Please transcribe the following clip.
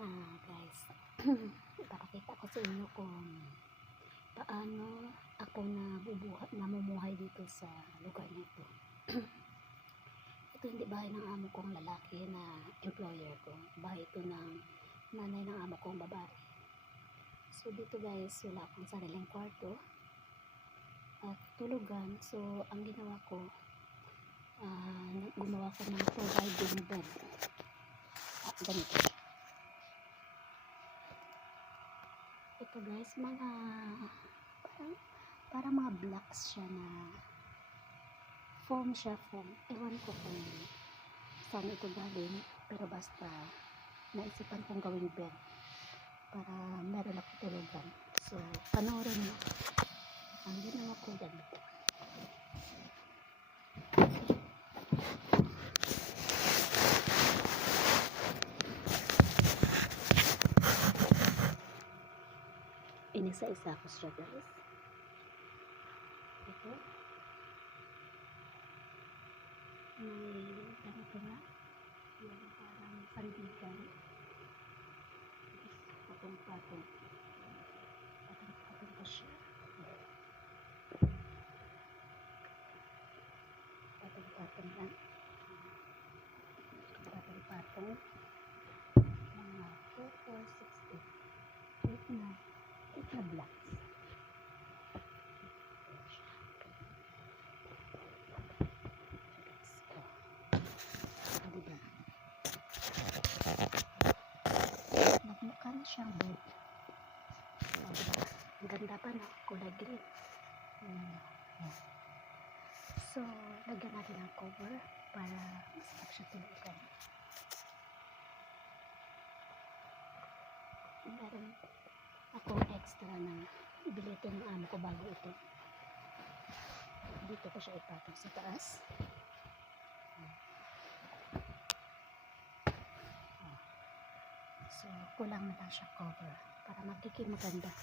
Guys, ipapakita ko sa inyo kung paano ako namumuhay dito sa lugar na ito. Ito hindi bahay ng amo kong lalaki na employer ko. Bahay ito ng nanay ng amo kong babae. So dito guys, wala akong sariling kwarto at tulugan. So ang ginawa ko, gumawa ko ng providing bed. Ganito. Ito guys, mga parang mga blocks siya na foam siya, foam. Ewan ko kung saan ito galing, pero basta naisipan kong gawing bed para meron ako tulugan. So panoorin mo ang ginawa ko ganito. Inisa-isa ko siya guys. Ito. May ganito na. Yung parang sandigan. Patong-patong. Patong-patong pa siya. Patong-patong lang. Patong-patong. Mga 2, 4, 6, 8. 8 na blocks. Nagmukha na siyang bed. Ang ganda pa na, kulay green. So, lagyan natin ng cover para masarap siya tulugan. Meron akong extra na ibili ito ng amo ko bago ito. Dito ko siya ipatong sa taas. So, kulang na lang siya cover para magiging maganda.